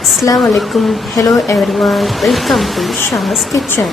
അസ്സാം വലൈക്കും hello everyone welcome to Shaz's kitchen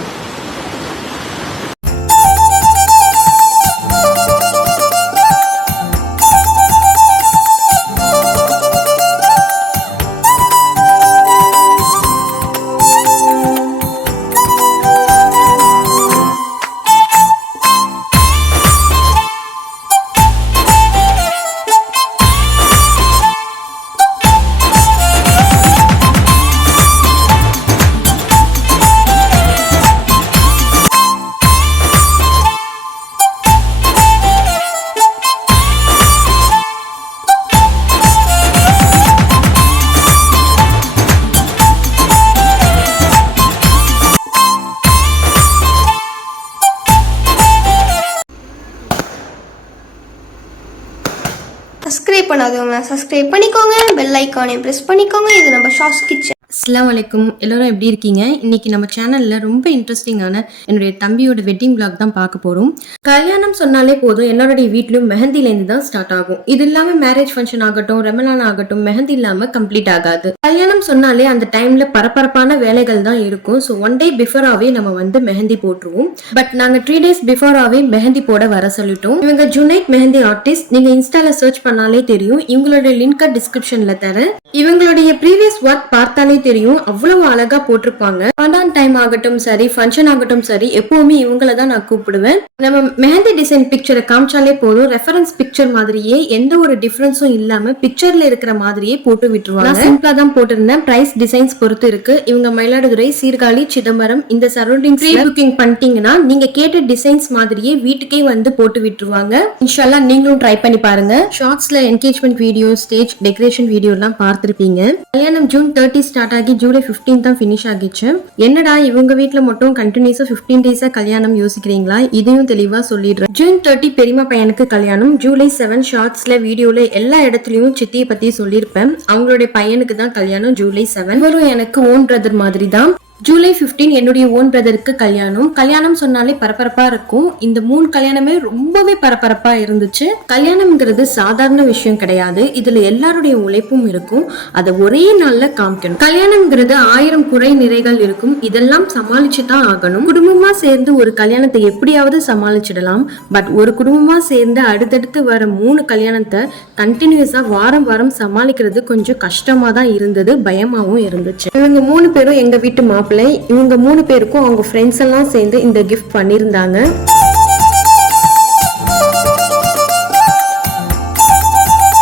subscribe பண்ணாதவங்க சப்ஸ்கிரைப் பண்ணிக்கோங்க. பெல் ஐக்கானையும் ப்ரெஸ் பண்ணிக்கோங்க. இது நம்ம ஷாஸ் கிச்சன் அஸ்லாம் வலைக்கும் எல்லோரும் எப்படி இருக்கீங்க? இன்னைக்கு நம்ம சேனல்ல ரொம்ப இன்ட்ரெஸ்டிங்கான என்னுடைய தம்பியோட வெட்டிங் பிளாக் தான் பார்க்க போறோம். கல்யாணம் சொன்னாலே போதும் எல்லாருடைய வீட்லயும் மெஹந்திலேருந்து தான் ஸ்டார்ட் ஆகும். இது இல்லாம மேரேஜ் ஃபங்க்ஷன் ஆகட்டும் ரெமலான் ஆகட்டும் மெஹந்தி இல்லாம கம்ப்ளீட் ஆகாது. கல்யாணம் சொன்னாலே அந்த டைம்ல பரபரப்பான வேலைகள் தான் இருக்கும். ஸோ ஒன் டே பிஃபோராகவே நம்ம வந்து மெஹந்தி போட்டுருவோம். பட் நாங்க த்ரீ டேஸ் பிஃபோராகவே மெஹந்தி போட வர சொல்லிட்டோம். இவங்க ஜுனைட் மெஹந்தி ஆர்டிஸ்ட் நீங்க இன்ஸ்டால சர்ச் பண்ணாலே தெரியும். இவங்களுடைய லிங்க் டிஸ்கிரிப்ஷன்ல தரேன். இவங்களுடைய ப்ரீவியஸ் ஒர்க் பார்த்தாலே தெரியும். அவ்வளவு அழகா போட்டிருப்பாங்க. பண்டான் டைம் ஆகட்டும் சரி ஃபங்க்ஷன் ஆகட்டும் சரி எப்பவுமே இவங்கள தான் நான் கூப்பிடுவேன். நம்ம மெஹந்தி டிசைன் பிக்சரை காமிச்சாலே போதும். ரெஃபரன்ஸ் பிக்சர் மாதிரியே எந்த ஒரு டிஃபரன்ஸும் இல்லாம பிக்சர்ல இருக்கிற மாதிரியே போட்டு விட்டுருவாங்க. சிம்பிளா தான் போட்டிருந்தேன். பிரைஸ் டிசைன்ஸ் பொறுத்து இருக்கு. இவங்க மயிலாடுதுறை சீர்காழி சிதம்பரம் இந்த சரௌண்டிங் ப்ரீ புக்கிங் பண்ணிட்டீங்கன்னா நீங்க கேட்ட டிசைன்ஸ் மாதிரியே வீட்டுக்கே வந்து போட்டு விட்டுருவாங்க. இன்ஷால்லா நீங்களும் ட்ரை பண்ணி பாருங்க. ஷார்ட்ஸ்ல engagement video stage decoration video எல்லாம் பார்த்திருப்பீங்க. கல்யாணம் ஜூன் தேர்ட்டி ஸ்டார்ட் ஆகி ஜூலை 15 தான் ஃபினிஷ் ஆகிச்சு. என்னடா இவங்க வீட்டில் மட்டும் கண்டினியூஸா 15 டேஸா கல்யாணம் யோசிக்கிறீங்களா? இதையும் தெளிவா சொல்லிடுறேன். ஜூன் தேர்ட்டி பெரியமா பையனுக்கு கல்யாணம். ஜூலை செவன் ஷார்ட்ஸ்ல வீடியோல எல்லா இடத்துலயும் சித்தியை பத்தி சொல்லியிருப்பேன். அவங்களுடைய பையனுக்கு தான் கல்யாணம் ஜூலை செவன் வரும் எனக்கு ஓன் பிரதர் மாதிரி தான் ஜூலை 15 என்னுடைய ஓன் பிரதருக்கு கல்யாணம். கல்யாணம் சொன்னாலே பரபரப்பா இருக்கும். இந்த மூணு கல்யாணமே ரொம்பவே பரபரப்பா இருந்துச்சு. கல்யாணம்ங்கிறது சாதாரண விஷயம் கிடையாது. இதுல எல்லாருடைய உழைப்பும் இருக்கும். அதை ஒரே நாள்ல காமிக்கணும். கல்யாணம்ங்கிறது ஆயிரம் குறை நிறைகள் இருக்கும். இதெல்லாம் சமாளிச்சு தான் ஆகணும். குடும்பமா சேர்ந்து ஒரு கல்யாணத்தை எப்படியாவது சமாளிச்சிடலாம். பட் ஒரு குடும்பமா சேர்ந்து அடுத்தடுத்து வர மூணு கல்யாணத்தை கண்டினியூஸா வாரம் வாரம் சமாளிக்கிறது கொஞ்சம் கஷ்டமா தான் இருந்தது. பயமாவும் இருந்துச்சு. இவங்க மூணு பேரும் எங்க வீட்டு மாப்பிள்ளை இவங்க மூணு பேருக்கும் அவங்க ஃப்ரெண்ட்ஸ் எல்லாம் சேர்ந்து இந்த கிஃப்ட் பண்ணியிருந்தாங்க.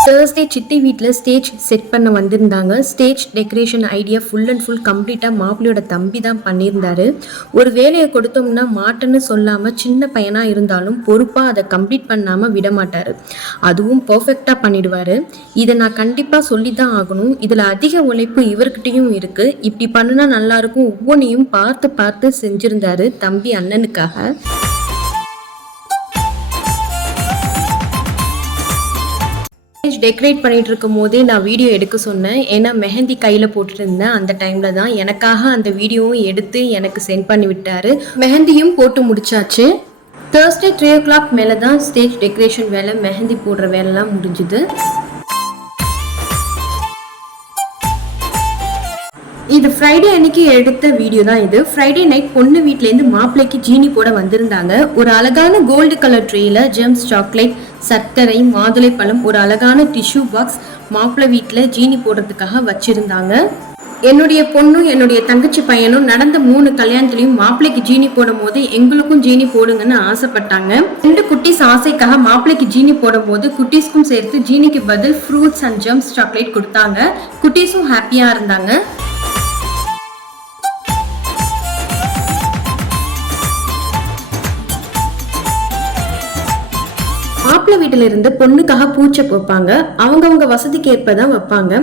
தேர்ஸ்டே சித்தி வீட்டில் ஸ்டேஜ் செட் பண்ண வந்திருந்தாங்க. Stage decoration idea full and full கம்ப்ளீட்டாக மாப்பிள்ளையோட தம்பி தான் பண்ணியிருந்தாரு. ஒரு வேலையை கொடுத்தோம்னா மாட்டேன்னு சொல்லாமல் சின்ன பையனாக இருந்தாலும் பொறுப்பாக அதை கம்ப்ளீட் பண்ணாமல் விட மாட்டார். அதுவும் பர்ஃபெக்டாக பண்ணிடுவார். இதை நான் கண்டிப்பாக சொல்லி தான் ஆகணும். இதில் அதிக உழைப்பு இவர்கிட்டையும் இருக்குது இப்படி பண்ணுனா நல்லாயிருக்கும் ஒவ்வொன்றையும் பார்த்து பார்த்து செஞ்சுருந்தாரு தம்பி அண்ணனுக்காக. ஸ்டேஜ் டெக்கரேட் பண்ணிட்டு இருக்கும் போதே நான் வீடியோ எடுக்க சொன்னேன். ஏன்னா மெஹந்தி கையில் போட்டுட்டு இருந்தேன் அந்த டைம்ல தான் எனக்காக அந்த வீடியோவும் எடுத்து எனக்கு சென்ட் பண்ணி விட்டாரு. மெஹந்தியும் போட்டு முடிச்சாச்சு. தேர்ஸ்டே த்ரீ ஓ கிளாக் மேலே தான் ஸ்டேஜ் டெக்கரேஷன் வேலை மெஹந்தி போடுற வேலைலாம் முடிஞ்சுது. இது ஃப்ரைடே அன்னைக்கு எடுத்த வீடியோ தான் இது. ஃப்ரைடே நைட் பொண்ணு வீட்லேருந்து மாப்பிள்ளைக்கு ஜீனி போட வந்திருந்தாங்க. ஒரு அழகான கோல்டு கலர் ட்ரேல ஜெம்ஸ் சாக்லேட் சர்க்கரை மாதுளைப்பழம் ஒரு அழகான டிஷ்யூ பாக்ஸ் மாப்பிள்ளை வீட்டில் ஜீனி போடுறதுக்காக வச்சிருந்தாங்க. என்னுடைய பொண்ணும் என்னுடைய தங்கச்சி பையனும் நடந்த மூணு கல்யாணத்துலயும் மாப்பிள்ளைக்கு ஜீனி போடும் போது எங்களுக்கும் ஜீனி போடுங்கன்னு ஆசைப்பட்டாங்க. ரெண்டு குட்டீஸ் ஆசைக்காக மாப்பிள்ளைக்கு ஜீனி போடும் போது குட்டீஸ்க்கும் சேர்த்து ஜீனிக்கு பதில் ஃப்ரூட்ஸ் அண்ட் ஜெம்ஸ் சாக்லேட் கொடுத்தாங்க. குட்டீஸும் ஹாப்பியா இருந்தாங்க. மாப்பிள்ளை வீட்டுல இருந்து பொண்ணுக்காக பூச்சை வைப்பாங்க அவங்கவுங்க வசதிக்கு ஏற்ப தான் வைப்பாங்க.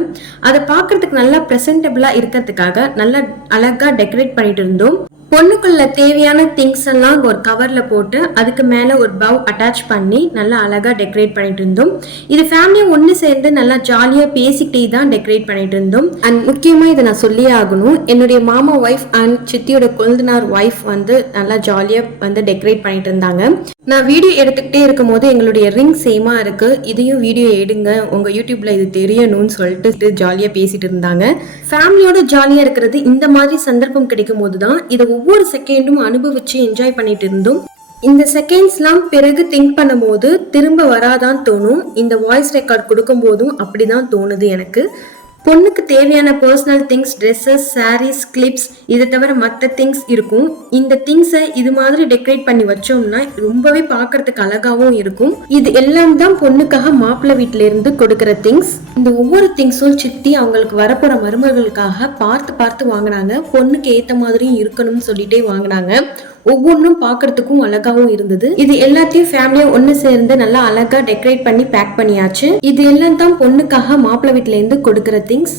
அதை பார்க்கறதுக்கு நல்லா ப்ரெசன்டபிளா இருக்கிறதுக்காக நல்லா அழகா டெக்கரேட் பண்ணிட்டு இருந்தோம். பொண்ணுக்குள்ள தேவையான திங்ஸ் எல்லாம் ஒரு கவர்ல போட்டு அதுக்கு மேல ஒரு பவ் அட்டாச் பண்ணி நல்லா அழகா டெக்கரேட் பண்ணிட்டு இருந்தோம். இது ஃபேமிலியும் ஒன்று சேர்ந்து நல்லா ஜாலியா பேசிக்கிட்டே தான் டெக்கரேட் பண்ணிட்டு இருந்தோம். அண்ட் முக்கியமா இதை நான் சொல்லியே ஆகணும். என்னுடைய மாமா ஒய்ஃப் அண்ட் சித்தியோட கொழுந்தனார் ஒய்ஃப் வந்து நல்லா ஜாலியா வந்து டெக்கரேட் பண்ணிட்டு இருந்தாங்க. நான் வீடியோ எடுத்துக்கிட்டே இருக்கும்போது எங்களுடைய ரிங் சேமா இருக்கு. இதையும் வீடியோ எடுங்க. உங்க யூடியூப்ல இது தெரியணும்னு சொல்லிட்டு ஜாலியா பேசிட்டு இருந்தாங்க. ஃபேமிலியோட ஜாலியா இருக்கிறது இந்த மாதிரி சந்தர்ப்பம் கிடைக்கும் போது தான் இதை ஒவ்வொரு செகண்டும் அனுபவிச்சு என்ஜாய் பண்ணிட்டு இருந்தோம். இந்த செகண்ட்ஸ்லாம் பிறகு திங்க் பண்ணும்போது திரும்ப வராதான் தோணும். இந்த வாய்ஸ் ரெக்கார்ட் கொடுக்கும் போதும் அப்படிதான் தோணுது எனக்கு. பொண்ணுக்கு தேவையான personal things dresses saris clips இதை தவிர மற்ற திங்ஸ் இருக்கும். இந்த திங்ஸை இது மாதிரி டெக்கரேட் பண்ணி வச்சோம்னா ரொம்பவே பார்க்கறதுக்கு அழகாவும் இருக்கும். இது எல்லாம் தான் பொண்ணுக்காக மாப்பிள்ளை வீட்டில இருந்து கொடுக்கிற திங்ஸ் இந்த ஒவ்வொரு திங்ஸும் சித்தி அவங்களுக்கு வரப்போற மருமகளுக்காக பார்த்து பார்த்து வாங்கினாங்க. பொண்ணுக்கு ஏற்ற மாதிரியும் இருக்கணும்னு சொல்லிட்டே வாங்கினாங்க. ஒவ்வொன்றும் பார்க்கறதுக்கும் அழகாவும் இருந்தது. இது எல்லாத்தையும் ஃபேமிலியா ஒன்று சேர்ந்து நல்லா அழகா டெக்கரேட் பண்ணி பேக் பண்ணியாச்சு. இது எல்லாம் தான் பொண்ணுக்காக மாப்பிள்ளை வீட்டுல இருந்து கொடுக்கிற திங்ஸ்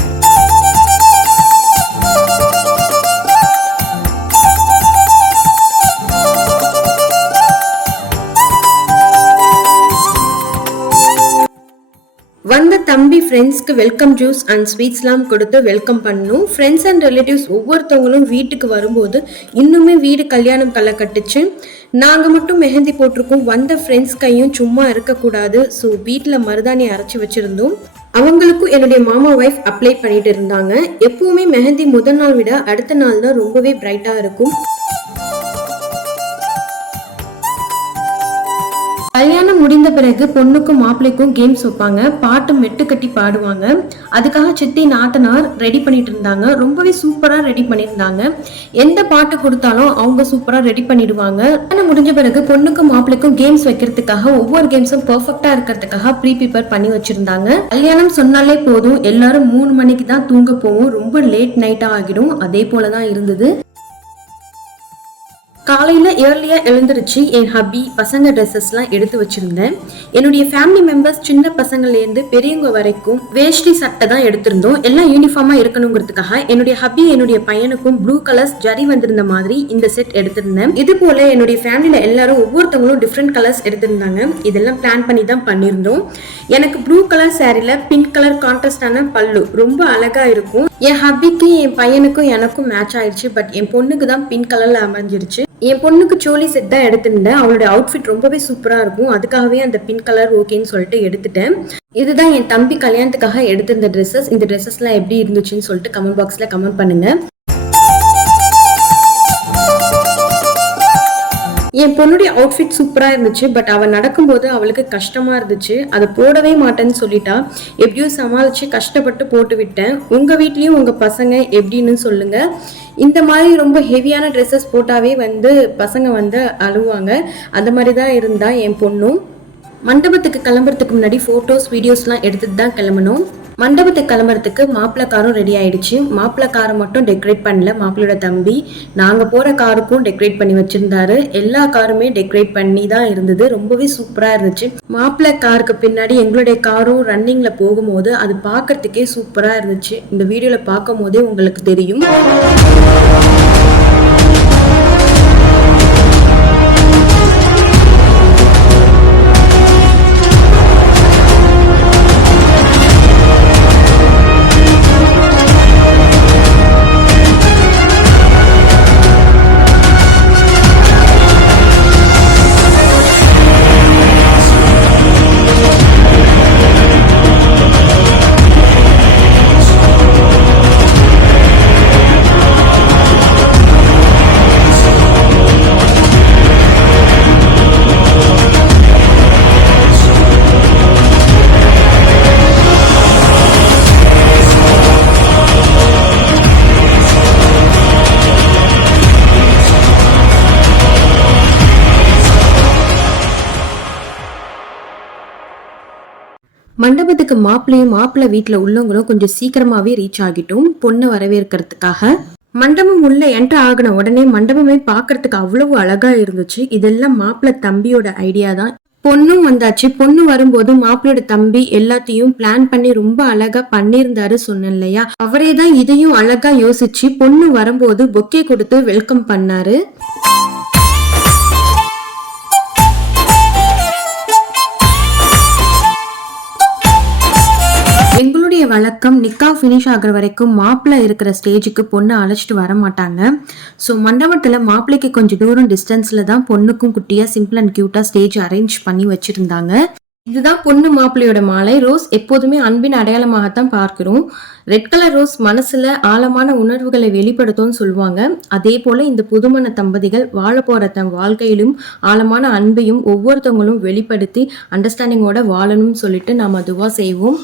தம்பி ஃப்ரெண்ட்ஸ்க்கு வெல்கம் ஜூஸ் அண்ட் ஸ்வீட்ஸ்லாம் கொடுத்து வெல்கம் பண்ணும். ஃப்ரெண்ட்ஸ் அண்ட் ரிலேட்டிவ்ஸ் ஒவ்வொருத்தவங்களும் வீட்டுக்கு வரும்போது இன்னுமே வீடு கல்யாணம் களை கட்டுச்சு நாங்கள் மட்டும் மெஹந்தி போட்டிருக்கோம். வந்த ஃப்ரெண்ட்ஸ் கையும் சும்மா இருக்கக்கூடாது. ஸோ வீட்டில் மருதாணி அரைச்சி வச்சுருந்தோம். அவங்களுக்கும் என்னுடைய மாமா ஒய்ஃப் அப்ளை பண்ணிட்டு இருந்தாங்க. எப்பவுமே மெஹந்தி முதல் நாள் விட அடுத்த நாள் தான் ரொம்பவே பிரைட்டாக இருக்கும். முடிந்த பிறகு பொண்ணுக்கும் மாப்பிள்ளைக்கும் கேம்ஸ் வைப்பாங்க. பாட்டு மெட்டு கட்டி பாடுவாங்க. அதுக்காக சித்தி நாத்தனார் ரெடி பண்ணிட்டு இருந்தாங்க. ரொம்பவே சூப்பரா ரெடி பண்ணியிருந்தாங்க. எந்த பாட்டு கொடுத்தாலும் அவங்க சூப்பரா ரெடி பண்ணிடுவாங்க. ஆனால் முடிஞ்ச பிறகு பொண்ணுக்கும் மாப்பிள்ளைக்கும் கேம்ஸ் வைக்கிறதுக்காக ஒவ்வொரு கேம்ஸும் பெர்ஃபெக்டா இருக்கிறதுக்காக ப்ரீ ப்ரிப்பேர் பண்ணி வச்சிருந்தாங்க. கல்யாணம் சொன்னாலே போதும். எல்லாரும் மூணு மணிக்கு தான் தூங்க போவோம். ரொம்ப லேட் நைட்டா ஆகிடும். அதே போலதான் இருந்தது. காலையில் ஏர்லியாக எழுந்திருச்சு என் ஹப்பி பசங்க ட்ரெஸ்ஸஸ்லாம் எடுத்து வச்சிருந்தேன். என்னுடைய ஃபேமிலி மெம்பர்ஸ் சின்ன பசங்கள்லேருந்து பெரியவங்க வரைக்கும் வேஷ்டி சட்டை தான் எடுத்திருந்தோம். எல்லாம் யூனிஃபார்மாக இருக்கணுங்கிறதுக்காக என்னுடைய ஹப்பி என்னுடைய பையனுக்கும் ப்ளூ கலர்ஸ் ஜரி வந்திருந்த மாதிரி இந்த செட் எடுத்திருந்தேன். இது போல என்னுடைய ஃபேமிலியில் எல்லாரும் ஒவ்வொருத்தவங்களும் டிஃப்ரெண்ட் கலர்ஸ் எடுத்திருந்தாங்க. இதெல்லாம் பிளான் பண்ணி தான் பண்ணியிருந்தோம். எனக்கு ப்ளூ கலர் சேரீல பிங்க் கலர் கான்ட்ராஸ்டான பல்லு ரொம்ப அழகாக இருக்கும். என் ஹப்பிக்கு என் பையனுக்கும் எனக்கும் மேட்ச் ஆயிடுச்சு. பட் என் பொண்ணுக்கு தான் பிங்க் கலர்ல அமைஞ்சிருச்சு. என் பொண்ணுக்கு சோலி செட் தான் எடுத்திருந்தேன். அவளுடைய அவுட்ஃபிட் ரொம்பவே சூப்பரா இருக்கும். அதுக்காகவே அந்த பிங்க் கலர் ஓகேன்னு சொல்லிட்டு எடுத்துட்டேன். இதுதான் என் தம்பி கல்யாணத்துக்காக எடுத்திருந்த ட்ரெஸ்ஸஸ் இந்த ட்ரெஸ்ஸஸ்லாம் எப்படி இருந்துச்சுன்னு சொல்லிட்டு கமெண்ட் பாக்ஸ்ல கமெண்ட் பண்ணுங்க. என் பொண்ணுடைய அவுட்ஃபிட் சூப்பராக இருந்துச்சு பட் அவள் நடக்கும்போது அவளுக்கு கஷ்டமாக இருந்துச்சு. அதை போடவே மாட்டேன்னு சொல்லிட்டா. எப்படியோ சமாளித்து கஷ்டப்பட்டு போட்டு விட்டேன். உங்கள் வீட்லேயும் உங்கள் பசங்க எப்படின்னு சொல்லுங்கள் இந்த மாதிரி ரொம்ப ஹெவியான ட்ரெஸ்ஸஸ் போட்டாவே வந்து பசங்க வந்து அழுவாங்க. அந்த மாதிரி தான் இருந்தா என் பொண்ணும். மண்டபத்துக்கு கிளம்புறதுக்கு முன்னாடி ஃபோட்டோஸ் வீடியோஸ்லாம் எடுத்துட்டு தான் கிளம்பணும். மண்டபத்துக்கு கிளம்புறதுக்கு மாப்பிள்ளை காரும் ரெடி ஆயிடுச்சு. மாப்பிள்ள காரை மட்டும் டெக்கரேட் பண்ணல. மாப்பிள்ளையோட தம்பி நாங்கள் போகிற காருக்கும் டெக்கரேட் பண்ணி வச்சிருந்தாரு. எல்லா காருமே டெக்கரேட் பண்ணி தான் இருந்தது. ரொம்பவே சூப்பராக இருந்துச்சு. மாப்பிள்ளை காருக்கு பின்னாடி எங்களுடைய காரும் ரன்னிங்கில் போகும்போது அது பார்க்கறதுக்கே சூப்பராக இருந்துச்சு. இந்த வீடியோவில் பார்க்கும் போதே உங்களுக்கு தெரியும். மண்டபத்துக்கு மாப்பிள்ளையும் மாப்பிள்ளை வீட்டில் உள்ளவங்களும் கொஞ்சம் சீக்கிரமாவே ரீச் ஆகிட்டோம். பொண்ணை வரவேற்கிறதுக்காக. மண்டபம் உள்ள என்டர் ஆகின உடனே மண்டபமே பார்க்கறதுக்கு அவ்வளவு அழகா இருந்துச்சு. இதெல்லாம் மாப்பிள்ளை தம்பியோட ஐடியா தான். பொண்ணும் வந்தாச்சு. பொண்ணு வரும்போது மாப்பிளோட தம்பி எல்லாத்தையும் பிளான் பண்ணி ரொம்ப அழகா பண்ணியிருந்தாரு சொன்னேன் இல்லையா? அவரே தான் இதையும் அழகா யோசிச்சு பொண்ணு வரும்போது பொக்கே கொடுத்து வெல்கம் பண்ணாரு. வழக்கம் நிக்கா ஃபினிஷ் ஆகிற வரைக்கும் மாப்பிள்ளை இருக்கிற ஸ்டேஜுக்கு பொண்ணை அழைச்சிட்டு வர மாட்டாங்க. ஸோ மண்டபத்தில் மாப்பிள்ளைக்கு கொஞ்சம் தூரம் டிஸ்டன்ஸில் தான் பொண்ணுக்கும் குட்டியாக சிம்பிள் அண்ட் க்யூட்டாக ஸ்டேஜ் அரேஞ்ச் பண்ணி வச்சுருந்தாங்க. இதுதான் பொண்ணு மாப்பிள்ளையோட மாலை. ரோஸ் எப்போதுமே அன்பின் அடையாளமாகத்தான் பார்க்கிறோம். ரெட் கலர் ரோஸ் மனசுல ஆழமான உணர்வுகளை வெளிப்படுத்தும்னு சொல்லுவாங்க. அதே போல இந்த புதுமண தம்பதிகள் வாழ போற தன் வாழ்க்கையிலும் ஆழமான அன்பையும் ஒவ்வொருத்தவங்களும் வெளிப்படுத்தி அண்டர்ஸ்டாண்டிங்கோட வாழணும்னு சொல்லிட்டு நாம் அதுவா செய்வோம்.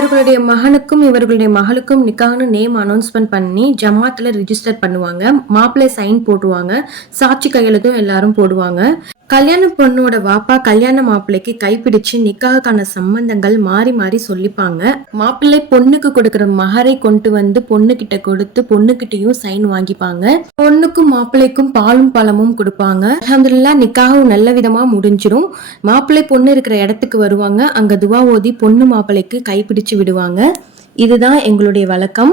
இவர்களுடைய மகனுக்கும் இவர்களுடைய மகளுக்கும் நிக்கான்னு நேம் அனௌன்ஸ்மெண்ட் பண்ணி ஜமாத்தில் ரிஜிஸ்டர் பண்ணுவாங்க. மாப்பிள்ளை சைன் போடுவாங்க சாட்சி கையெழுத்தும் எல்லாரும் போடுவாங்க. கல்யாண பொண்ணோட வாப்பா கல்யாண மாப்பிள்ளைக்கு கைப்பிடிச்சு நிக்காவுக்கான சம்பந்தங்கள் மாறி மாறி சொல்லிப்பாங்க. மாப்பிள்ளை பொண்ணுக்கு கொடுக்குற மகரை கொண்டு வந்து பொண்ணு கிட்ட கொடுத்து பொண்ணுகிட்டயும் சைன் வாங்கிப்பாங்க. பொண்ணுக்கும் மாப்பிள்ளைக்கும் பாலும் பழமும் கொடுப்பாங்க. அலமதுல்லா நிக்காவும் நல்ல விதமா முடிஞ்சிடும் மாப்பிள்ளை பொண்ணு இருக்கிற இடத்துக்கு வருவாங்க. அங்க துவா ஓதி பொண்ணு மாப்பிள்ளைக்கு கைப்பிடிச்சு விடுவாங்க. இதுதான் எங்களுடைய வழக்கம்.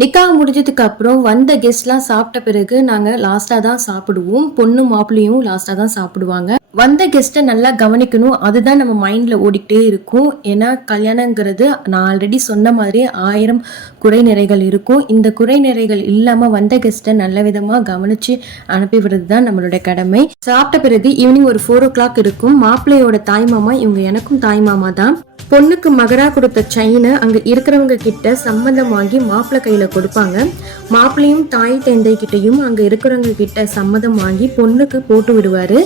நிக்கா முடிஞ்சதுக்கு அப்புறம் வந்த கெஸ்ட்லாம் சாப்பிட்ட பிறகு நாங்கள் லாஸ்ட்டாக தான் சாப்பிடுவோம். பொண்ணு மாப்பிள்ளையும் லாஸ்ட்டாக தான் சாப்பிடுவாங்க. வந்த கெஸ்ட்டை நல்லா கவனிக்கணும். அதுதான் நம்ம மைண்டில் ஓடிக்கிட்டே இருக்கும். ஏன்னா கல்யாணங்கிறது நான் ஆல்ரெடி சொன்ன மாதிரி ஆயிரம் குறை நிறைகள் இருக்கும். இந்த குறை நிறைகள் இல்லாமல் வந்த கெஸ்ட்டை நல்ல விதமாக கவனித்து அனுப்பி விடுறது தான் நம்மளோட கடமை. சாப்பிட்ட பிறகு ஈவினிங் ஒரு ஃபோர் ஓ கிளாக் இருக்கும். மாப்பிள்ளையோட தாய் மாமா இவங்க எனக்கும் தாய் மாமா தான். பொண்ணுக்கு மகரா கொடுத்த செயினை அங்கே இருக்கிறவங்க கிட்ட சம்மந்தமாகி வாங்கி மாப்பிள்ளை கையில் கொடுப்பாங்க. மாப்பிள்ளையும் தாய் தந்தை கிட்டயும் அங்க இருக்கிறவங்க கிட்ட சம்மதம் வாங்கி பொண்ணுக்கு போட்டு விடுவாரு.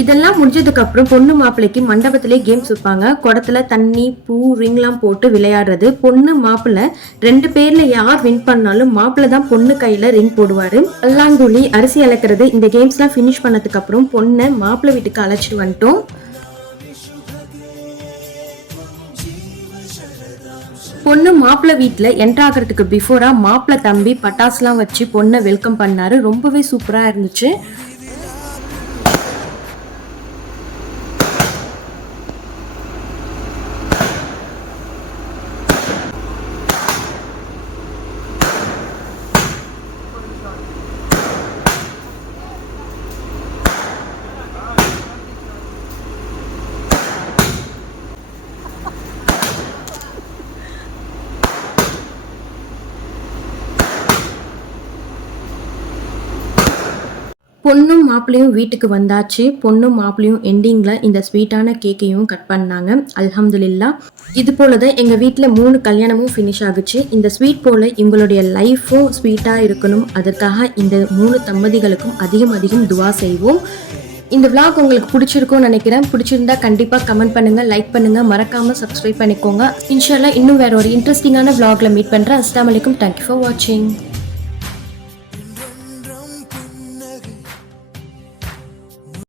இதெல்லாம் முடிஞ்சதுக்கு அப்புறம் பொண்ணு மாப்பிள்ளைக்கு மண்டபத்திலே கேம்ஸ் வைப்பாங்க. குடத்துல தண்ணி பூ ரிங்லாம் போட்டு விளையாடுறது. பொண்ணு மாப்பிள்ளை ரெண்டு பேர்ல யார் வின் பண்ணாலும் மாப்பிள்ளை தான் பொண்ணு கையில ரிங் போடுவாரு. பல்லாங்குழி அரிசி அளக்கிறது இந்த கேம்ஸ்லாம் ஃபினிஷ் பண்ணதுக்கு அப்புறம் பொண்ணை மாப்பிள்ளை வீட்டுக்கு அழைச்சிட்டு வந்துட்டோம். பொண்ணு மாப்பிள்ளை வீட்டில் என்ட்ரு ஆகிறதுக்கு பிஃபோராக மாப்பிள்ளை தம்பி பட்டாசுலாம் வச்சு பொண்ணை வெல்கம் பண்ணாரு. ரொம்பவே சூப்பராக இருந்துச்சு. பொண்ணும் மாப்பிள்ளையும் வீட்டுக்கு வந்தாச்சு. பொண்ணும் மாப்பிள்ளையும் எண்டிங்கில் இந்த ஸ்வீட்டான கேக்கையும் கட் பண்ணாங்க. அல்ஹம்துலில்லா. இது போல தான் எங்கள் வீட்டில் மூணு கல்யாணமும் ஃபினிஷ் ஆகுச்சு. இந்த ஸ்வீட் போல் இவங்களுடைய லைஃப்பும் ஸ்வீட்டாக இருக்கணும். அதற்காக இந்த மூணு தம்பதிகளுக்கும் அதிகம் அதிகம் துவா செய்வோம். இந்த விளாக் உங்களுக்கு பிடிச்சிருக்கும்னு நினைக்கிறேன். பிடிச்சிருந்தா கண்டிப்பாக கமெண்ட் பண்ணுங்கள் லைக் பண்ணுங்கள் மறக்காமல் சப்ஸ்கிரைப் பண்ணிக்கோங்க. இன்ஷால்லா இன்னும் வேற ஒரு இன்ட்ரெஸ்டிங்கான விளாகில் மீட் பண்ணுறேன் அஸ்லாம் வலைக்கம் தேங்க்யூ ஃபார் வாட்சிங்